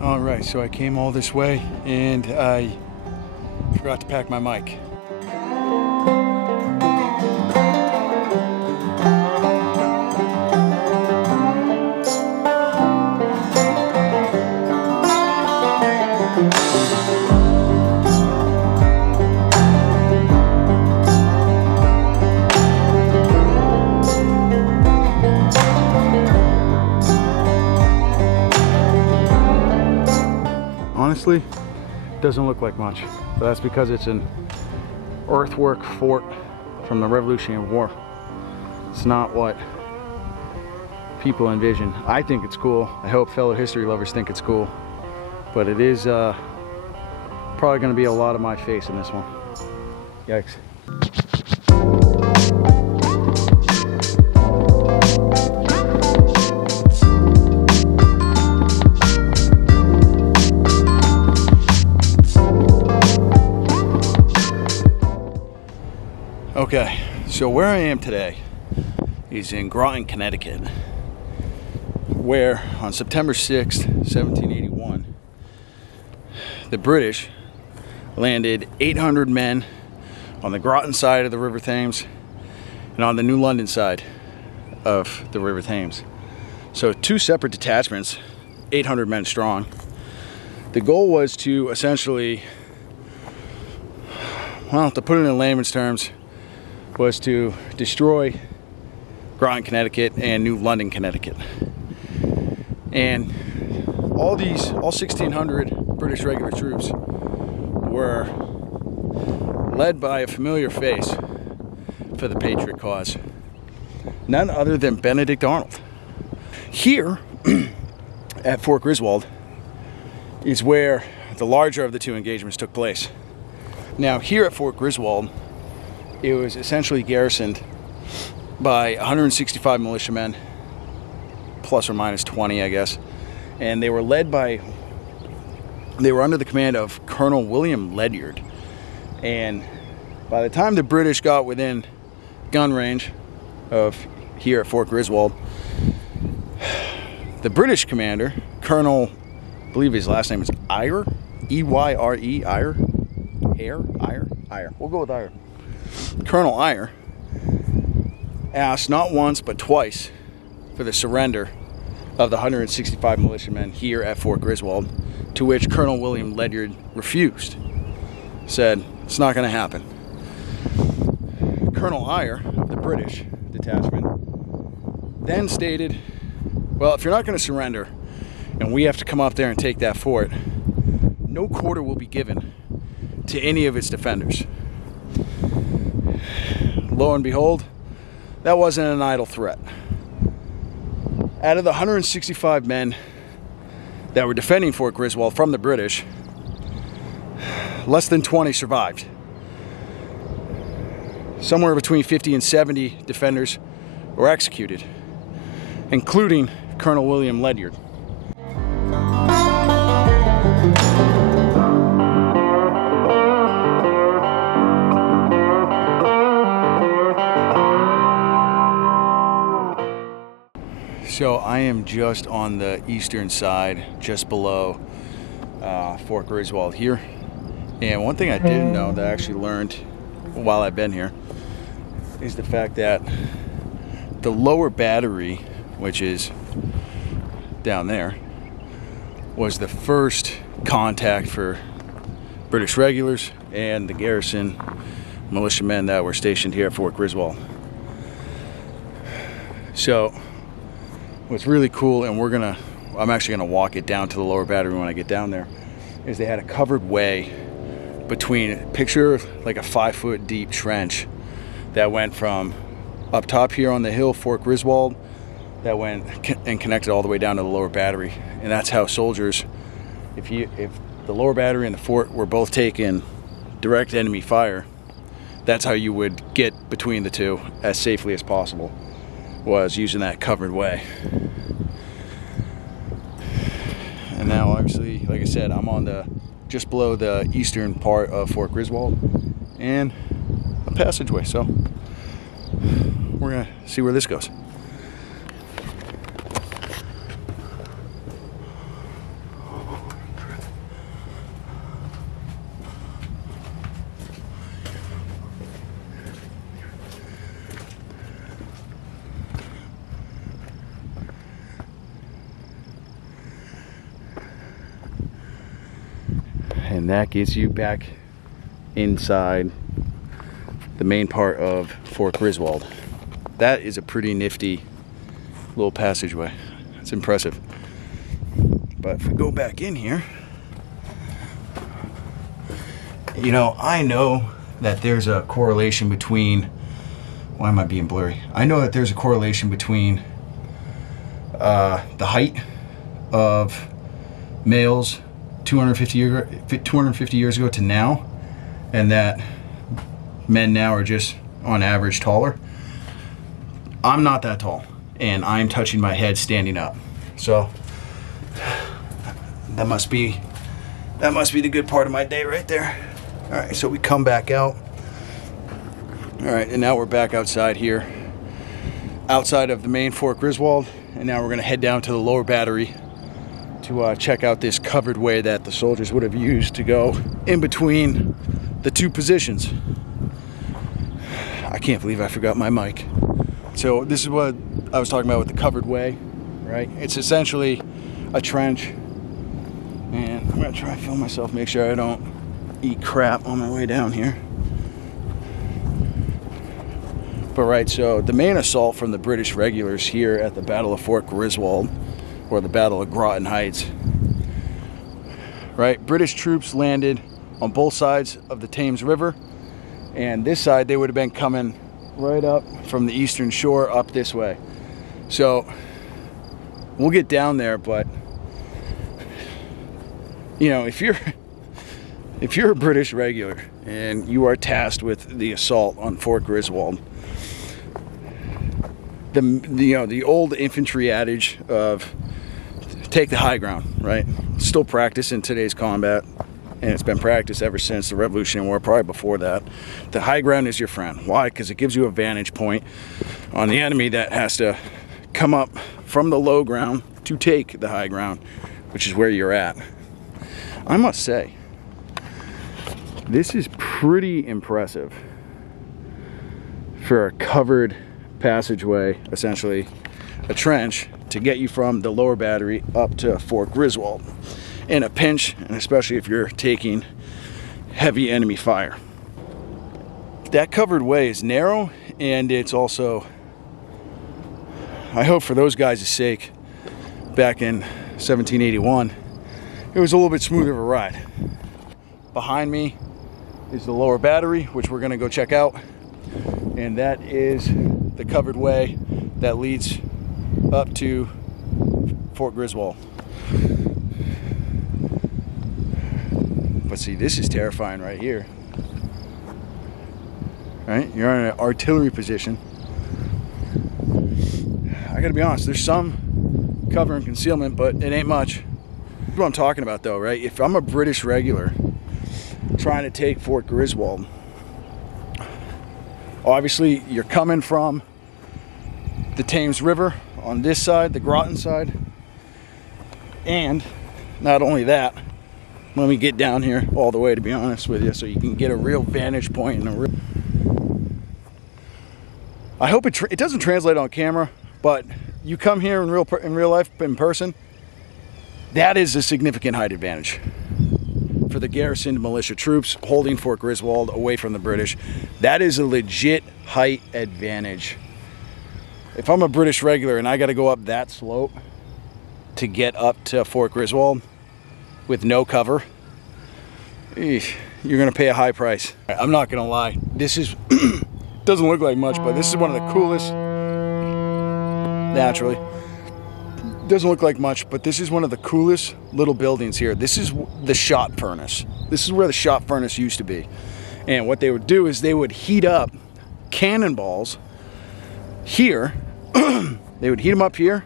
All right, so I came all this way and I forgot to pack my mic. Honestly, doesn't look like much, but that's because it's an earthwork fort from the Revolutionary War. It's not what people envision. I think it's cool. I hope fellow history lovers think it's cool, but it is probably going to be a lot of my face in this one. Yikes. Okay, so where I am today is in Groton, Connecticut, where on September 6th, 1781, the British landed 800 men on the Groton side of the River Thames and on the New London side of the River Thames. So two separate detachments, 800 men strong. The goal was to essentially, well, to put it in layman's terms, was to destroy Groton, Connecticut and New London, Connecticut. And all 1,600 British regular troops were led by a familiar face for the Patriot cause, none other than Benedict Arnold. Here at Fort Griswold is where the larger of the two engagements took place. Now here at Fort Griswold, it was essentially garrisoned by 165 militiamen, plus or minus 20, I guess. And they were under the command of Colonel William Ledyard. And by the time the British got within gun range of here at Fort Griswold, the British commander, Colonel, I believe his last name is Eyre, E-Y-R-E, Eyre, Eyre. We'll go with Eyre. Colonel Eyre asked not once but twice for the surrender of the 165 militiamen here at Fort Griswold, to which Colonel William Ledyard refused. Said, it's not going to happen. Colonel Eyre of the British detachment then stated, well, if you're not going to surrender and we have to come up there and take that fort, no quarter will be given to any of its defenders. Lo and behold, that wasn't an idle threat. Out of the 165 men that were defending Fort Griswold from the British, less than 20 survived. Somewhere between 50 and 70 defenders were executed, including Colonel William Ledyard. So I am just on the eastern side, just below Fort Griswold here. And one thing I didn't know that I actually learned while I've been here is the fact that the lower battery, which is down there, was the first contact for British regulars and the garrison militiamen that were stationed here at Fort Griswold. So what's really cool, and I'm actually gonna walk it down to the lower battery when I get down there, is they had a covered way between, picture like a 5-foot deep trench that went from up top here on the hill, Fort Griswold, that went and connected all the way down to the lower battery. And that's how soldiers, if the lower battery and the fort were both taking direct enemy fire, that's how you would get between the two as safely as possible, was using that covered way. And now obviously, like I said, I'm on just below the eastern part of Fort Griswold and a passageway, so we're gonna see where this goes. And that gets you back inside the main part of Fort Griswold. That is a pretty nifty little passageway. It's impressive. But if we go back in here, you know, I know that there's a correlation between, why am I being blurry? I know that there's a correlation between the height of males 250 years ago to now, and that men now are just on average taller. I'm not that tall, and I'm touching my head standing up. So that must be the good part of my day right there. All right, so we come back out. All right, and now we're back outside here, outside of the main Fort Griswold, and now we're gonna head down to the lower battery to check out this covered way that the soldiers would have used to go in between the two positions. I can't believe I forgot my mic. So this is what I was talking about with the covered way, right? It's essentially a trench, and I'm gonna try to film myself, make sure I don't eat crap on my way down here. But right, so the main assault from the British regulars here at the Battle of Fort Griswold, or the Battle of Groton Heights, right? British troops landed on both sides of the Thames River, and this side they would have been coming right up from the eastern shore up this way. So we'll get down there, but you know, if you're a British regular and you are tasked with the assault on Fort Griswold, the old infantry adage of take the high ground, right? Still practiced in today's combat, and it's been practiced ever since the Revolutionary War, probably before that. The high ground is your friend. Why? Because it gives you a vantage point on the enemy that has to come up from the low ground to take the high ground, which is where you're at. I must say, this is pretty impressive for a covered passageway, essentially a trench, to get you from the lower battery up to Fort Griswold in a pinch, and especially if you're taking heavy enemy fire. That covered way is narrow, and it's also, I hope for those guys' sake, back in 1781, it was a little bit smoother of a ride. Behind me is the lower battery, which we're gonna go check out, and that is the covered way that leads up to Fort Griswold. But see, this is terrifying right here. Right? You're in an artillery position. I gotta be honest, there's some cover and concealment, but it ain't much. That's what I'm talking about though, right? If I'm a British regular trying to take Fort Griswold, obviously you're coming from the Thames River on this side, the Groton side, and not only that, let me get down here all the way, to be honest with you, so you can get a real vantage point and a real... I hope it doesn't translate on camera, but you come here in real life, in person, that is a significant height advantage for the garrisoned militia troops holding Fort Griswold away from the British. That is a legit height advantage. If I'm a British regular and I got to go up that slope to get up to Fort Griswold with no cover, you're going to pay a high price. I'm not going to lie. This is, doesn't look like much, but this is one of the coolest, naturally, doesn't look like much, but this is one of the coolest little buildings here. This is the shot furnace. This is where the shot furnace used to be. And what they would do is they would heat up cannonballs here. They would heat them up here,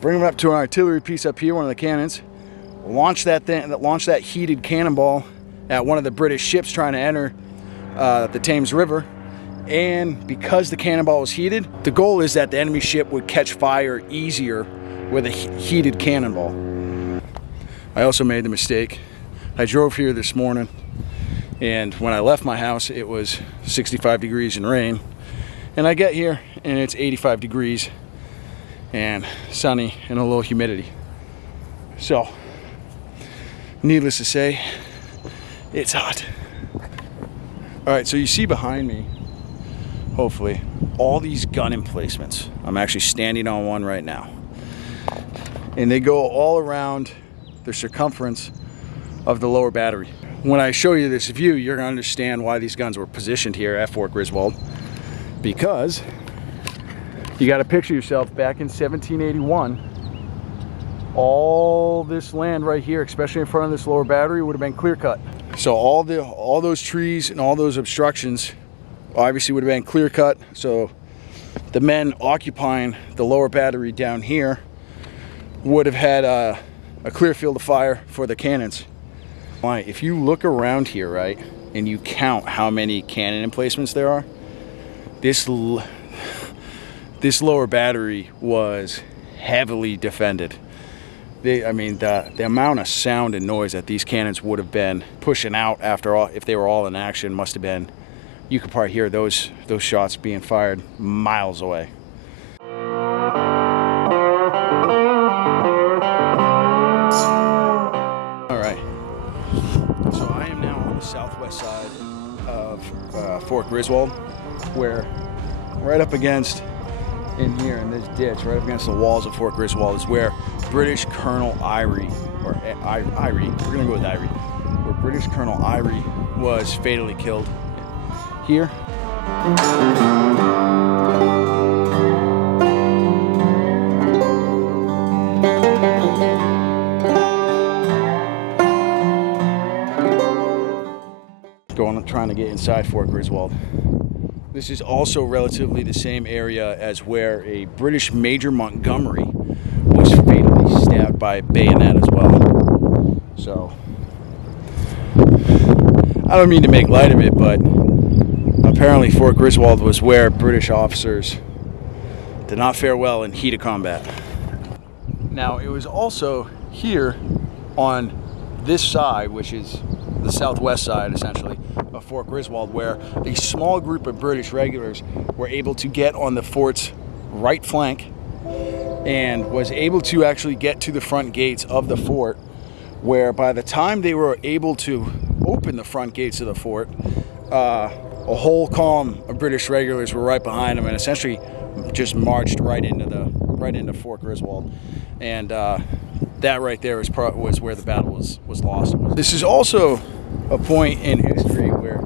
bring them up to an artillery piece up here, one of the cannons, launch that heated cannonball at one of the British ships trying to enter the Thames River. And because the cannonball was heated, the goal is that the enemy ship would catch fire easier with a heated cannonball. I also made the mistake. I drove here this morning, and when I left my house, it was 65 degrees and rain. And I get here, and it's 85 degrees and sunny and a little humidity. So, needless to say, It's hot. All right, so you see behind me, hopefully, all these gun emplacements. I'm actually standing on one right now. And they go all around the circumference of the lower battery. When I show you this view, you're gonna understand why these guns were positioned here at Fort Griswold. Because you gotta picture yourself back in 1781, all this land right here, especially in front of this lower battery, would have been clear cut. So all those trees and all those obstructions obviously would have been clear cut. So the men occupying the lower battery down here would have had a clear field of fire for the cannons. If you look around here, right, and you count how many cannon emplacements there are, this lower battery was heavily defended. I mean, the amount of sound and noise that these cannons would have been pushing out after all, if they were all in action, must have been, you could probably hear those shots being fired miles away. All right, so I am now on the southwest side of Fort Griswold, where right up against, in here in this ditch, right up against the walls of Fort Griswold, is where British Colonel Irie, or Irie, we're gonna go with Irie, where British Colonel Irie was fatally killed here. Trying to get inside Fort Griswold. This is also relatively the same area as where a British Major Montgomery was fatally stabbed by a bayonet as well. So, I don't mean to make light of it, but apparently Fort Griswold was where British officers did not fare well in heat of combat. Now, it was also here on this side, which is the southwest side essentially of Fort Griswold, where a small group of British regulars were able to get on the fort's right flank and was able to actually get to the front gates of the fort, where by the time they were able to open the front gates of the fort, a whole column of British regulars were right behind them and essentially just marched right into Fort Griswold. And that right there was where the battle was lost. This is also a point in history where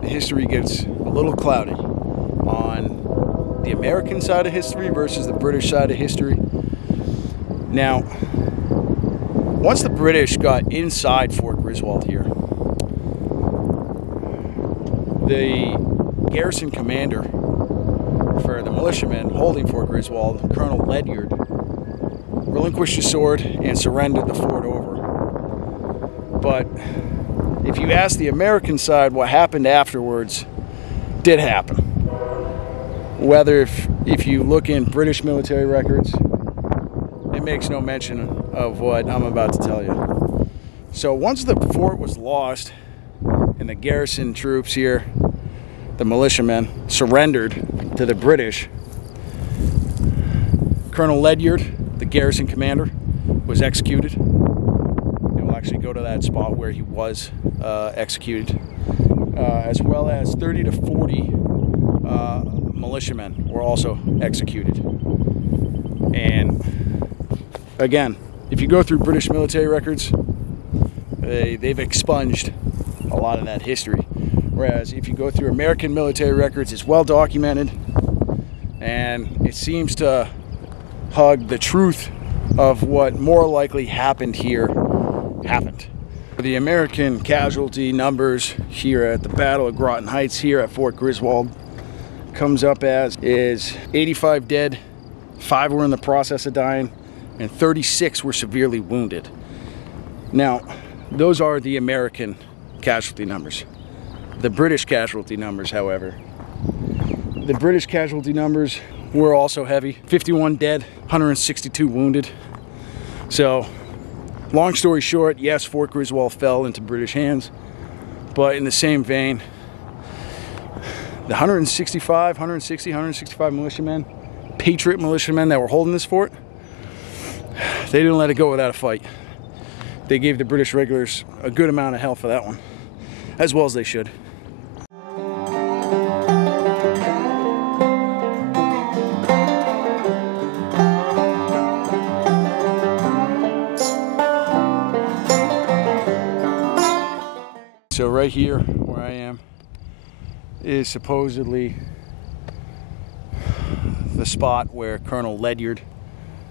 the history gets a little cloudy on the American side of history versus the British side of history. Now, once the British got inside Fort Griswold here, the garrison commander for the militiamen holding Fort Griswold, Colonel Ledyard, relinquished his sword and surrendered the fort over. But if you ask the American side what happened afterwards, did happen. Whether if you look in British military records, it makes no mention of what I'm about to tell you. So once the fort was lost and the garrison troops here, the militiamen, surrendered to the British, Colonel Ledyard, the garrison commander, was executed. And we'll actually go to that spot where he was executed, as well as 30 to 40 militiamen were also executed. And again, if you go through British military records, they've expunged a lot of that history. Whereas if you go through American military records, it's well documented, and it seems to hug the truth of what more likely happened here happened. The American casualty numbers here at the Battle of Groton Heights here at Fort Griswold comes up as is 85 dead, 5 were in the process of dying, and 36 were severely wounded. Now, those are the American casualty numbers. The British casualty numbers, however, the British casualty numbers were also heavy. 51 dead, 162 wounded. So, long story short, yes, Fort Griswold fell into British hands, but in the same vein, the 165 militiamen, patriot militiamen that were holding this fort, they didn't let it go without a fight. They gave the British regulars a good amount of hell for that one. as well as they should. So right here where I am is supposedly the spot where Colonel Ledyard,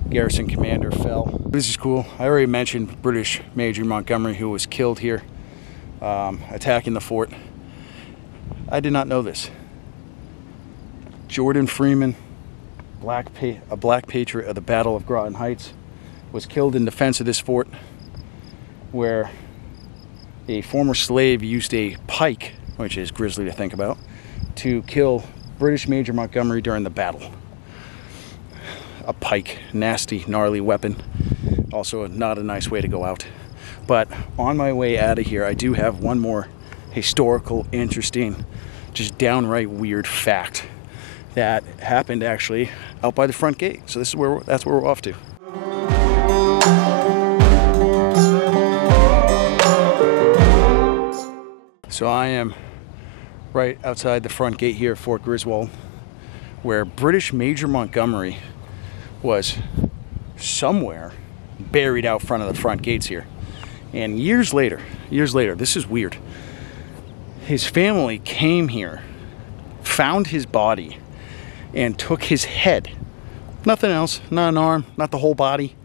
garrison commander, fell. This is cool. I already mentioned British Major Montgomery, who was killed here attacking the fort. I did not know this. Jordan Freeman, a black patriot of the Battle of Groton Heights, was killed in defense of this fort, where a former slave used a pike, which is grisly to think about, to kill British Major Montgomery during the battle. A pike, nasty, gnarly weapon. Also not a nice way to go out. But on my way out of here, I do have one more historical, interesting, just downright weird fact that happened actually out by the front gate. So that's where we're off to. So I am right outside the front gate here at Fort Griswold, where British Major Montgomery was somewhere buried out front of the front gates here. And years later, this is weird, his family came here, found his body, and took his head. Nothing else, not an arm, not the whole body,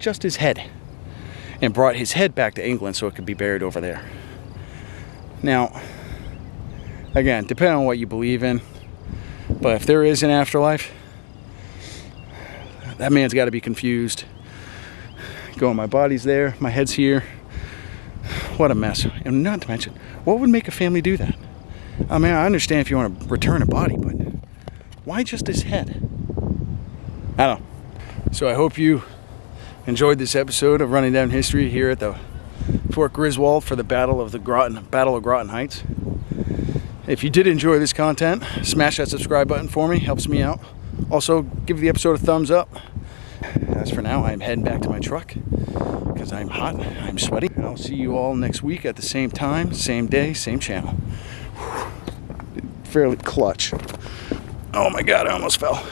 just his head. And brought his head back to England so it could be buried over there. Now, again, depending on what you believe in, but if there is an afterlife, that man's got to be confused. Going, my body's there, my head's here. What a mess. And not to mention, what would make a family do that? I mean, I understand if you want to return a body, but why just his head? I don't know. So I hope you enjoyed this episode of Running Down History here at the Fort Griswold for the Battle of Groton Heights. If you did enjoy this content, smash that subscribe button for me, helps me out. Also, give the episode a thumbs up. As for now, I'm heading back to my truck because I'm hot, I'm sweaty. And I'll see you all next week at the same time, same day, same channel. Fairly clutch. Oh my God, I almost fell.